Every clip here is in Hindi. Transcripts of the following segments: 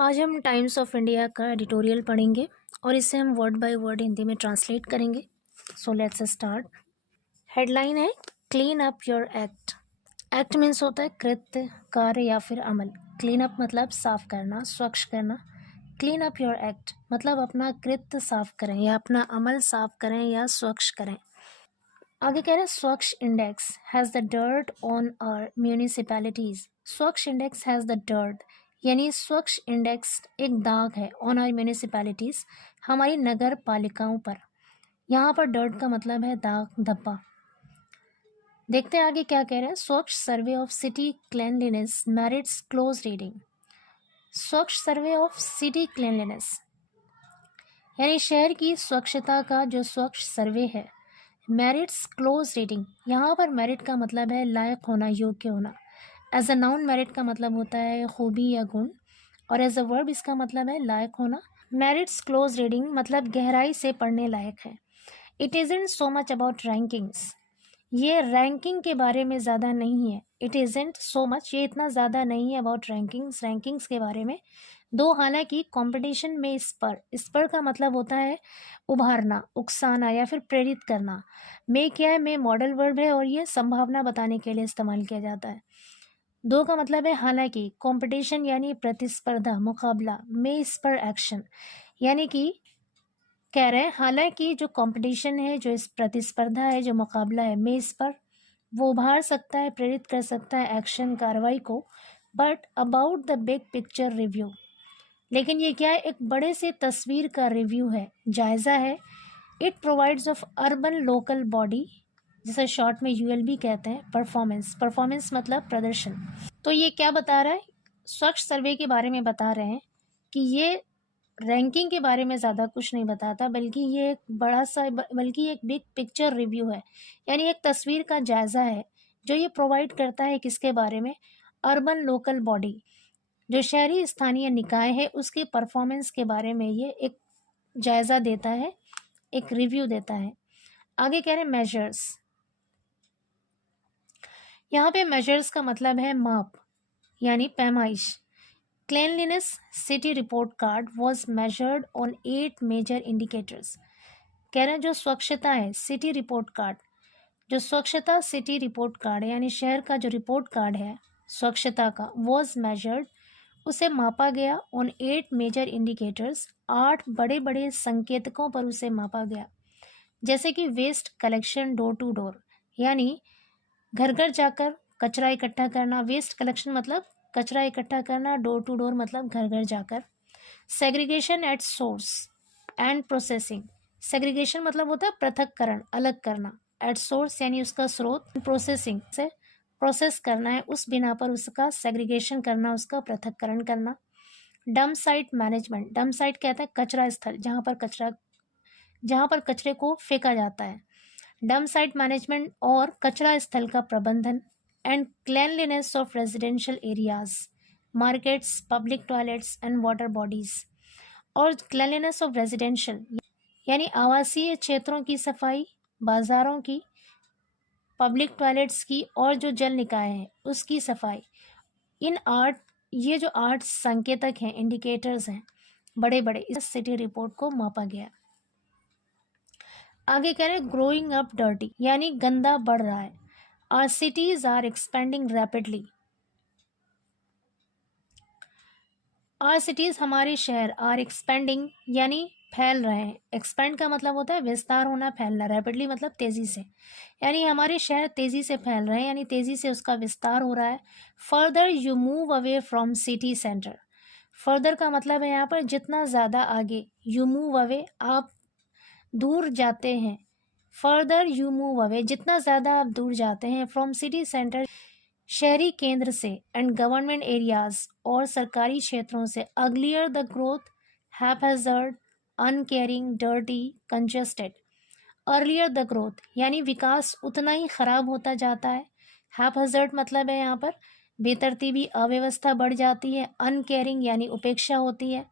आज हम टाइम्स ऑफ इंडिया का एडिटोरियल पढ़ेंगे और इसे हम वर्ड बाय वर्ड हिंदी में ट्रांसलेट करेंगे। So let's start. हेडलाइन है clean up your act. Act means होता है कृत्य, कार्य या फिर अमल। क्लीन अप मतलब साफ करना, स्वच्छ करना। क्लीन अप योर एक्ट मतलब अपना कृत्य साफ करें या अपना अमल साफ करें या स्वच्छ करें। आगे कह रहे हैं Swachh index has the dirt on our municipalities. Swachh index has the dirt यानी स्वच्छ इंडेक्स एक दाग है ऑन आवर म्यूनिसिपैलिटीज, हमारी नगर पालिकाओं पर। यहाँ पर डर्ट का मतलब है दाग, धब्बा। देखते हैं आगे क्या कह रहे हैं। स्वच्छ survey of city cleanliness merits close reading. स्वच्छ सर्वे ऑफ सिटी क्लेanलीनेस यानी शहर की स्वच्छता का जो स्वच्छ सर्वे है। मेरिट्स क्लोज रीडिंग, यहाँ पर मेरिट का मतलब है लायक होना, योग्य होना। एज अ नाउन मेरिट का मतलब होता है खूबी या गुण, और एज अ वर्ब इसका मतलब है लायक होना। मेरिट्स क्लोज रीडिंग मतलब गहराई से पढ़ने लायक है। It isn't so much about rankings, ये रैंकिंग के बारे में ज़्यादा नहीं है। इट इज़ंट सो मच, ये इतना ज़्यादा नहीं है अबाउट रैंकिंग्स, रैंकिंग्स के बारे में। दो हालांकि कंपटीशन में स्पर का मतलब होता है उभारना, उकसाना या फिर प्रेरित करना। में क्या है, में मॉडल वर्ब है और ये संभावना बताने के लिए इस्तेमाल किया जाता है। दो का मतलब है हालांकि, कंपटीशन यानी प्रतिस्पर्धा, मुकाबला। में स्पर एक्शन यानी कि कह रहे हैं हालांकि जो कंपटीशन है, जो इस प्रतिस्पर्धा है, जो मुकाबला है, में इस पर वो उभार सकता है, प्रेरित कर सकता है एक्शन, कार्रवाई को। But about the big picture review, लेकिन ये क्या है, एक बड़े से तस्वीर का रिव्यू है, जायज़ा है। It provides of urban local body, जिसे शॉर्ट में यूएलबी कहते हैं, परफॉर्मेंस। परफॉर्मेंस मतलब प्रदर्शन। तो ये क्या बता रहा है, स्वच्छ सर्वे के बारे में बता रहे हैं कि ये रैंकिंग के बारे में ज़्यादा कुछ नहीं बताता, बल्कि ये एक बड़ा सा, बल्कि एक बिग पिक्चर रिव्यू है, यानी एक तस्वीर का जायज़ा है जो ये प्रोवाइड करता है। किसके बारे में, अर्बन लोकल बॉडी, जो शहरी स्थानीय निकाय है, उसके परफॉर्मेंस के बारे में ये एक जायज़ा देता है, एक रिव्यू देता है। आगे कह रहे हैं मेजर्स। यहाँ पे मेजर्स का मतलब है माप यानी पैमाइश। Cleanliness city report card was measured on 8 major indicators. कह रहे हैं जो स्वच्छता है, सिटी रिपोर्ट कार्ड, जो स्वच्छता सिटी रिपोर्ट कार्ड है यानी शहर का जो रिपोर्ट कार्ड है स्वच्छता का, वॉज मेजर्ड उसे मापा गया ऑन 8 मेजर इंडिकेटर्स, 8 बड़े बड़े संकेतकों पर उसे मापा गया। जैसे कि waste collection door to door यानी घर घर जाकर कचरा इकट्ठा करना, वेस्ट कलेक्शन मतलब कचरा इकट्ठा करना, डोर टू डोर मतलब घर घर जाकर। Segregation at source and processing, segregation मतलब होता है पृथक्करण, अलग करना। एट सोर्स यानी उसका स्रोत, प्रोसेसिंग से प्रोसेस करना है, उस बिना पर उसका सेग्रीगेशन करना, उसका पृथक्करण करना। Dump site management, dump site कहता है कचरा स्थल, जहाँ पर कचरे को फेंका जाता है। डंप साइट मैनेजमेंट और कचरा स्थल का प्रबंधन। And cleanliness of residential areas, markets, public toilets and water bodies. और क्लेanलीनेस ऑफ रेजिडेंशियल यानी आवासीय क्षेत्रों की सफाई, बाजारों की, पब्लिक टॉयलेट्स की और जो जल निकाय है उसकी सफाई। इन 8, ये जो 8 संकेतक हैं, इंडिकेटर्स हैं बड़े बड़े, इस सिटी रिपोर्ट को मापा गया। आगे कह रहे हैं ग्रोइंग अप डर्टी यानी गंदा बढ़ रहा है। Our cities are expanding rapidly, our cities हमारे शहर, आर एक्सपेंडिंग यानी फैल रहे हैं। एक्सपेंड का मतलब होता है विस्तार होना, फैलना। रैपिडली मतलब तेजी से, यानी हमारे शहर तेजी से फैल रहे हैं, यानी तेजी से उसका विस्तार हो रहा है। Further you move away from city centre, further का मतलब है यहाँ पर जितना ज़्यादा आगे, यू मूव अवे आप दूर जाते हैं। फर्दर यू मूव अवे जितना ज़्यादा आप दूर जाते हैं, फ्रॉम सिटी सेंटर शहरी केंद्र से, एंड गवर्नमेंट एरियाज और सरकारी क्षेत्रों से। Earlier the growth haphazard, uncaring, dirty, congested. Earlier the growth यानी विकास उतना ही खराब होता जाता है। हैपहैज़र्ड मतलब है यहाँ पर बेतरतीबी, अव्यवस्था बढ़ जाती है। अनकेयरिंग यानी उपेक्षा होती है,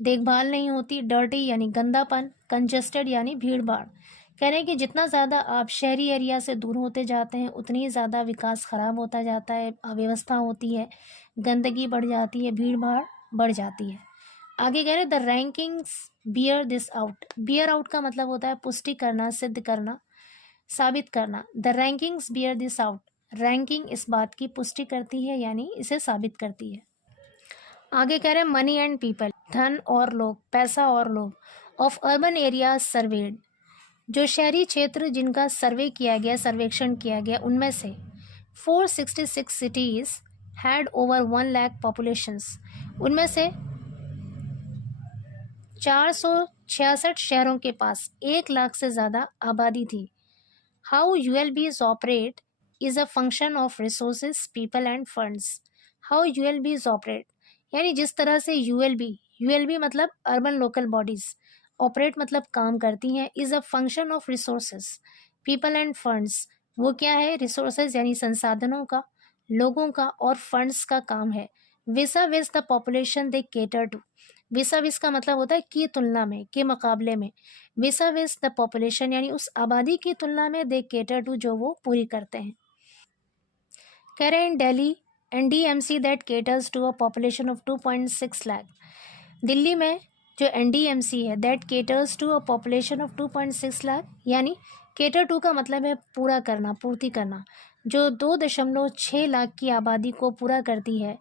देखभाल नहीं होती। डर्टी यानी गंदापन। कंजस्टेड यानी भीड़ भाड़। कह रहे हैं कि जितना ज़्यादा आप शहरी एरिया से दूर होते जाते हैं उतनी ज़्यादा विकास ख़राब होता जाता है, अव्यवस्था होती है, गंदगी बढ़ जाती है, भीड़ भाड़ बढ़ जाती है। आगे कह रहे the rankings bear this out. Bear out का मतलब होता है पुष्टि करना, सिद्ध करना, साबित करना। The rankings bear this out, ranking इस बात की पुष्टि करती है यानी इसे साबित करती है। आगे कह रहे हैं मनी एंड पीपल, धन और लोग, पैसा और लोग, ऑफ अर्बन एरिया सर्वेड, जो शहरी क्षेत्र जिनका सर्वे किया गया, सर्वेक्षण किया गया, उनमें से 466 cities had over 1 lakh populations, उनमें से 466 शहरों के पास 1 लाख से ज़्यादा आबादी थी। How ULBs operate is a function of resources, people end funds. How ULBs operate यानी जिस तरह से ULB मतलब अर्बन लोकल बॉडीज, ऑपरेट मतलब काम करती हैं, is a function of resources, people end funds, वो क्या है, रिसोर्सेज यानी संसाधनों का, लोगों का और फंड्स का काम है। Vis-a-vis the population they cater to, vis-a-vis का मतलब होता है की तुलना में, के मुकाबले में, विसा विस द पॉपुलेशन यानी उस आबादी की तुलना में, दे केटर टू जो वो पूरी करते हैं। कह रहे हैं Delhi NDMC that caters to a population of 2.6 lakh, Delhi में जो NDMC है that caters to a population of 2.6 lakh, यानी केटर टू का मतलब है पूरा करना, पूर्ति करना, जो 2.6 लाख की आबादी को पूरा करती है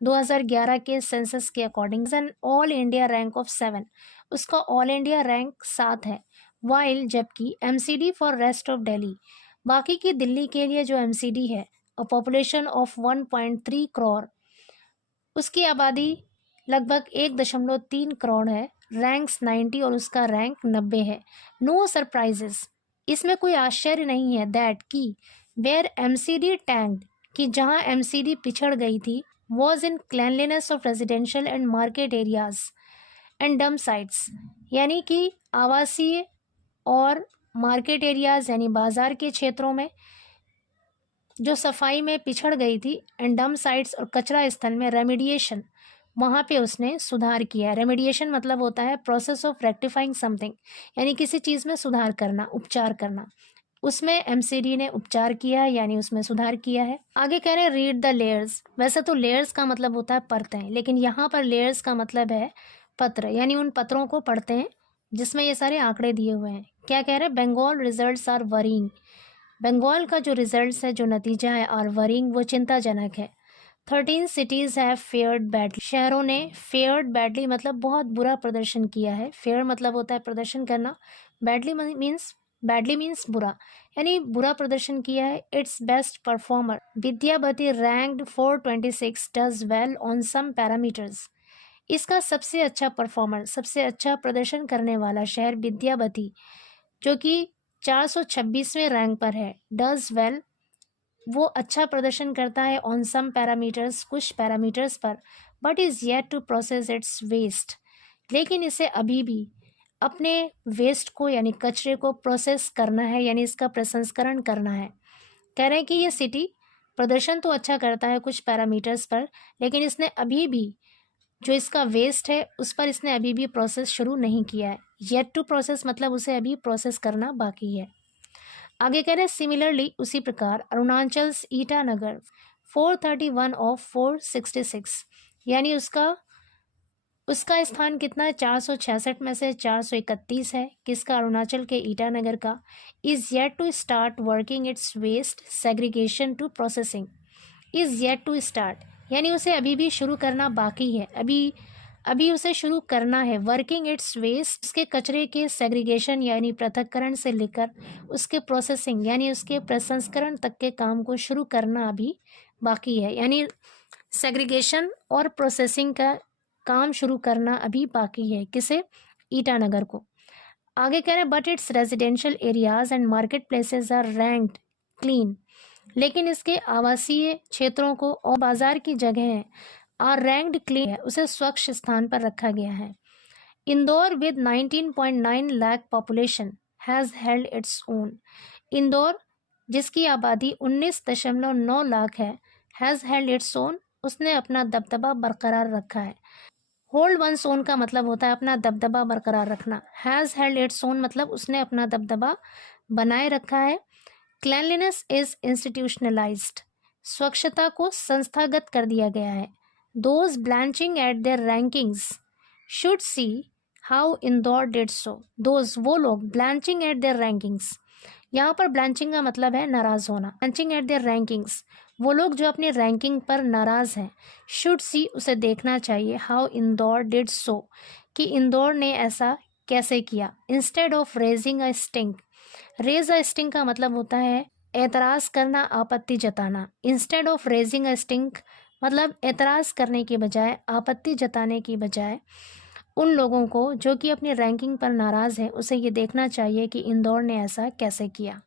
2011 के सेंसस के according, and all India rank of 7, उसका ऑल इंडिया रैंक 7 है। वाइल जबकि MCD for rest of Delhi, बाकी की दिल्ली के लिए जो MCD है, अ पॉपुलेशन ऑफ 1.3 करोड़, उसकी आबादी लगभग 1.3 करोड़ है, रैंक्स 90 और उसका रैंक 90 है। नो सरप्राइजेस, इसमें कोई आश्चर्य नहीं है, दैट की वेयर MCD टैंक्ड, कि जहां MCD पिछड़ गई थी, was in cleanliness of residential and market areas and डम साइट्स, यानी कि आवासीय और मार्केट एरियाज यानी बाजार के क्षेत्रों में जो सफाई में पिछड़ गई थी, एंड डम साइट्स और कचरा स्थल में रेमिडिएशन, वहाँ पे उसने सुधार किया। रेमिडिएशन मतलब होता है प्रोसेस ऑफ रेक्टिफाइंग समथिंग, यानी किसी चीज़ में सुधार करना, उपचार करना, उसमें MCD ने उपचार किया है यानी उसमें सुधार किया है। आगे कह रहे हैं रीड द लेयर्स, वैसे तो लेयर्स का मतलब होता है परतें, लेकिन यहाँ पर लेयर्स का मतलब है पत्र, यानी उन पत्रों को पढ़ते हैं जिसमें ये सारे आंकड़े दिए हुए हैं। क्या कह रहे हैं, Bengal results are worrying, Bengal का जो रिजल्ट्स है, जो नतीजा है, आर वरिंग, वो चिंताजनक है। 13 सिटीज़ हैव फेयर्ड बैडली, शहरों ने फेयर्ड बैडली मतलब बहुत बुरा प्रदर्शन किया है। फेयर मतलब होता है प्रदर्शन करना, बैडली मीन्स बुरा, यानी बुरा प्रदर्शन किया है। Its best performer Vidyavati ranked 426 does well on some parameters, इसका सबसे अच्छा परफॉर्मर, सबसे अच्छा प्रदर्शन करने वाला शहर विद्यावती, जो कि 426वें रैंक पर है, डज वेल वो अच्छा प्रदर्शन करता है, ऑन सम पैरामीटर्स कुछ पैरामीटर्स पर, but is yet to process its waste, लेकिन इसे अभी भी अपने वेस्ट को यानी कचरे को प्रोसेस करना है, यानी इसका प्रसंस्करण करना है। कह रहे हैं कि ये सिटी प्रदर्शन तो अच्छा करता है कुछ पैरामीटर्स पर, लेकिन इसने अभी भी जो इसका वेस्ट है उस पर इसने अभी भी प्रोसेस शुरू नहीं किया है। येट टू प्रोसेस मतलब उसे अभी प्रोसेस करना बाकी है। आगे कह रहे हैं सिमिलरली, उसी प्रकार अरुणाचल ईटानगर 431 ऑफ 466, यानी उसका स्थान कितना है, 466 में से 431 है, किसका, अरुणाचल के ईटानगर का। Is yet to start working its waste segregation to processing, is yet to start यानी उसे अभी भी शुरू करना बाकी है, अभी उसे शुरू करना है। वर्किंग इट्स वेस्ट, उसके कचरे के सेग्रीगेशन यानी पृथक्करण से लेकर उसके प्रोसेसिंग यानी उसके प्रसंस्करण तक के काम को शुरू करना अभी बाकी है, यानी सेग्रीगेशन और प्रोसेसिंग का काम शुरू करना अभी बाकी है, किसे, ईटानगर को। आगे कह रहे हैं but its residential areas and market places are ranked clean, लेकिन इसके आवासीय क्षेत्रों को और बाजार की जगह आर रैंक्ड क्लीन है, उसे स्वच्छ स्थान पर रखा गया है। Indore with 19.9 lakh population has held its own, Indore जिसकी आबादी 19.9 लाख है, हैज़ हेल्ड इट्स ओन, उसने अपना दबदबा बरकरार रखा है। होल्ड वंस ओन का मतलब होता है अपना दबदबा बरकरार रखना। हैज़ हेल्ड इट्स ओन मतलब उसने अपना दबदबा बनाए रखा है। क्लैनलीनेस इज इंस्टीट्यूशनलाइज्ड, स्वच्छता को संस्थागत कर दिया गया है। Those blanching eight there rankings should see how Indore did so. Those वो लोग ब्लैंचिंग एट देयर रैंकिंग्स, यहाँ पर ब्लैंचिंग का मतलब है नाराज होना। ब्लैंचिंग एट देयर रैंकिंग्स, वो लोग जो अपनी रैंकिंग पर नाराज हैं। शुड सी, उसे देखना चाहिए। हाउ इंदौर डिड सो, कि इंदौर ने ऐसा कैसे किया। Instead of raising a stink, raise a stink का मतलब होता है एतराज करना, आपत्ति जताना। Instead of raising a stink मतलब एतराज करने के बजाय, आपत्ति जताने की बजाय, उन लोगों को जो कि अपनी रैंकिंग पर नाराज है, उसे ये देखना चाहिए कि इंदौर ने ऐसा कैसे किया।